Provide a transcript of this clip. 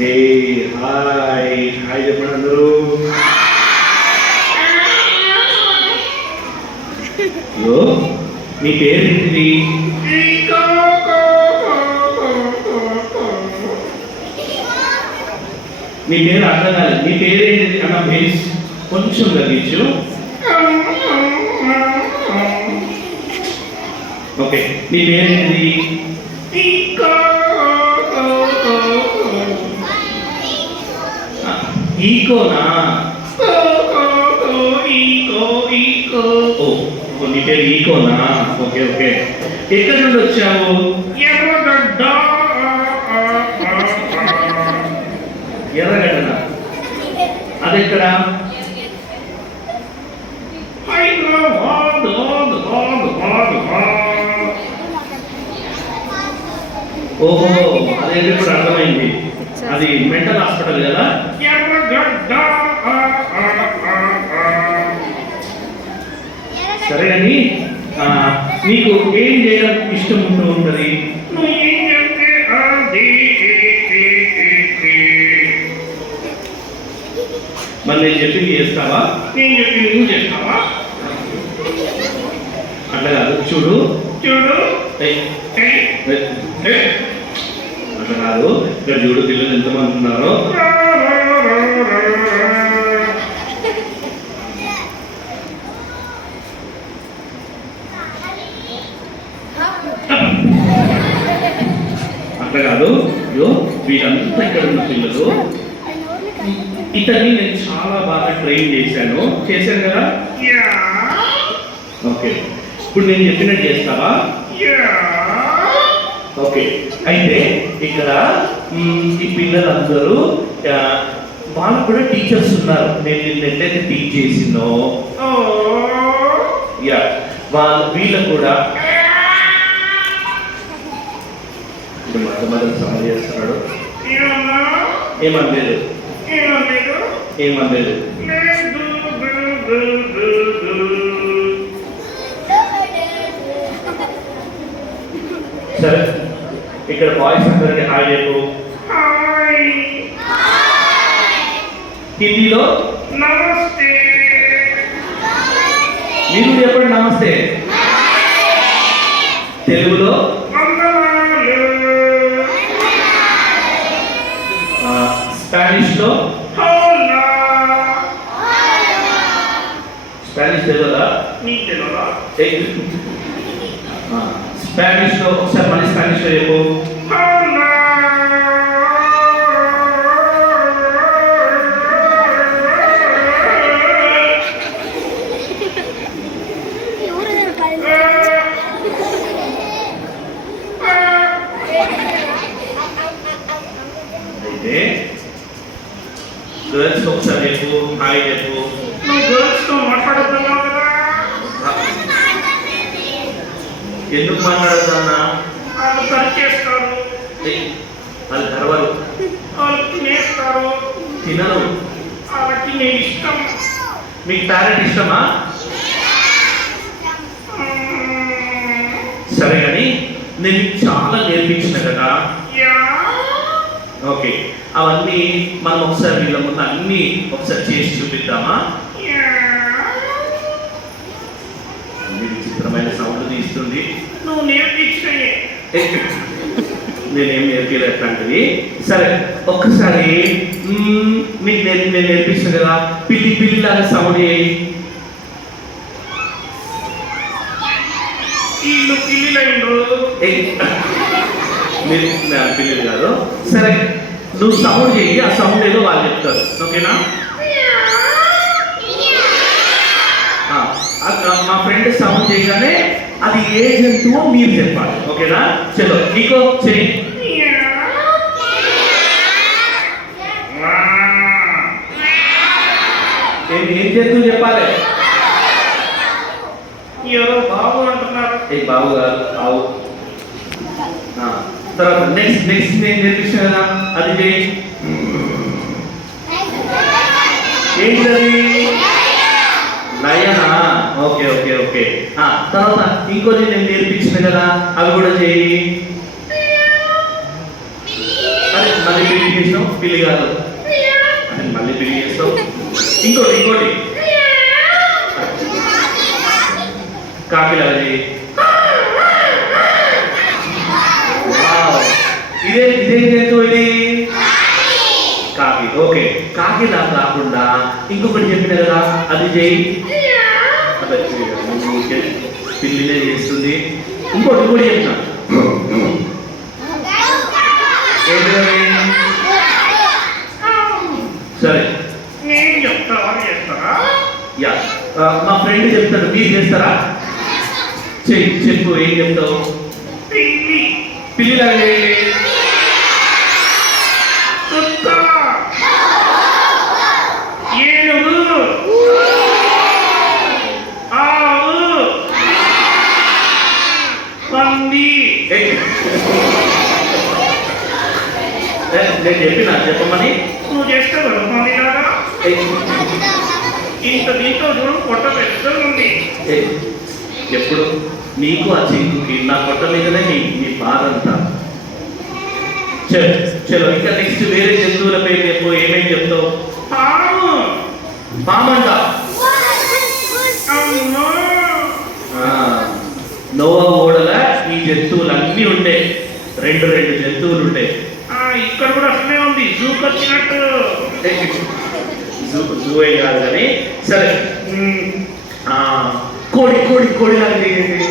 Hey hi hi చెప్పండి అందరూ. Hello మీ పేరేంటిది? మీ పేరు అర్థం కాలేదు. మీ పేరేంటిది అన్న బేస్ కొంచెం తగ్గించు. ఓకే మీ పేరేంటిది? ఈకోనా? ఓ నీ పేరు ఈకోనా? Okay okay. ఎక్కడి నుండి వచ్చావు? ఎర్రగడ్డనా? అదెక్కడ? ఓహో అదేంటి ఇప్పుడు అర్థమైంది. అది మెంటల్ హాస్పిటల్ కదా. సరే అని నీకు ఏం చేయడం ఇష్టం ఉంటూ ఉంటుంది? మరి నేను చెప్పింది చేస్తావా? నేను చెప్పింది నువ్వు చేస్తావా? అట్లా కాదు. చూడు చూడు అట్లా కాదు. ఇక్కడ చూడు పిల్లలు ఎంతమంది ఉన్నారో. అట్లా కాదు. వీళ్ళంతా ఇక్కడ ఉన్న పిల్లలు. ఇతన్ని నేను చాలా బాగా ట్రైన్ చేశాను కదా. ఓకే ఇప్పుడు నేను చెప్పినట్టు చేస్తావా? ఓకే అయితే ఇక్కడ ఈ పిల్లలందరూ వాళ్ళు కూడా టీచర్స్ ఉన్నారు. నేను నిన్న ఎట్లయితే టీచ్ చేసిందో వీళ్ళకు కూడా మొట్టమొదటి సమాధి చేస్తున్నాడు. ఏమనలేదు. సరే ఇక్కడ బాయ్స్ అందరికి హాయ్ చెప్పు. హిందీలో నమస్తే. మీరు చెప్పండి నమస్తే. తెలుగులో స్పానిష్ లో స్పానిష్ తెలియదా? స్పానిష్ లో ఒకసారి మళ్ళీ స్పానిష్ లో చెప్పు. అయితే గర్ల్స్ ఒకసారి చెప్పు హాయ్ చెప్పు. నువ్వు గర్ల్స్ తో మాట్లాడుతున్నావు కదా. ఎందుకు మాట్లాడుతున్నా? వాళ్ళు ఖర్చు చేస్తారు, వాళ్ళు గర్వాలు, వాళ్ళు తినేస్తారు. తినరు. వాళ్ళకి నేను ఇష్టం. మీకు టాలెంట్ ఇష్టమా? సరే కానీ నేను చాలా నేర్పించిన కదా. ఓకే అవన్నీ మనం ఒకసారి వీళ్ళ ముందు అన్ని ఒకసారి చేసి చూపిద్దామా? విచిత్రమైన సౌండ్ తీస్తుంది. నువ్వు నేర్పించే నేనేం నేర్పించలేదు అట్లాంటివి. సరే ఒక్కసారి మీకు నేను నేర్పిస్తాను కదా. పిల్లి పిల్లి లాగా సౌండ్ చేయి. వీళ్ళు పిల్లిలు మీరు పిల్లలు కాదు. సరే నువ్వు సౌండ్ చేయి. ఆ సౌండ్ ఏదో వాళ్ళు చెప్తారు. ఓకేనా? మా ఫ్రెండ్ సౌండ్ చేయగానే అది ఏ జంతువు మీరు చెప్పాలి. ఓకేనా? చలో నీకో చెయ్యి. ఏం జంతువు చెప్పాలి? ఎవరో బాబు అంటున్నారు. ఏ బాబు కాదు ఆవు. తర్వాత నెక్స్ట్ నేను నేర్పిస్తాను కదా. అది చేయి. ఏంటది? లయనా? Okay okay okay. తర్వాత ఇంకోటి నేను నేర్పించిన కదా, అవి కూడా చేయి. మళ్ళీ పిల్లి చేసినావు, పిల్లి కాదు. మళ్ళీ పిల్లి చేస్తావు. ఇంకోటి కాకిలాగా చేయి. ఇదేం జంతువు ఇది? కాకి. ఓకే, కాకిలా కాకుండా ఇంకొకటి చెప్పిన కదా, అది చేయి. పిల్లినే చేస్తుంది. ఇంకోటి కూడా చెప్తున్నా. సరే నేను చెప్తావా చేస్తారా? యా, మా ఫ్రెండ్ చెప్తాడు, మీరు చేస్తారా? చెప్పు, ఏం చెప్తావు? పిల్లి. పిల్లిలాగా చేయండి. కుక్క. ఏనుగు. ఆవు. పంది. నేను చెప్పమని. నువ్వు చేస్తావు పందిలాగా. ఇంత దీంతో చూడు, పొట్ట పెద్దగా ఉంది. ఎప్పుడు నీకు ఆ చింకుకి నా పొట్ట మీదనే నీ బాధ అంతా. చలో ఇంకా నెక్స్ట్ వేరే జంతువుల పేరు చెప్పు. ఏమేమి చెప్తావు? పాము. పామంట. అమ్మో. నోవా ఓడల ఈ జంతువులన్నీ ఉంటాయి. రెండు జంతువులు ఉంటాయి. ఇక్కడ కూడా అట్లనే ఉంది, జూకి వచ్చినట్టు. జూ ఏం కాదు కానీ. సరే, కోడి లాగా చేయండి.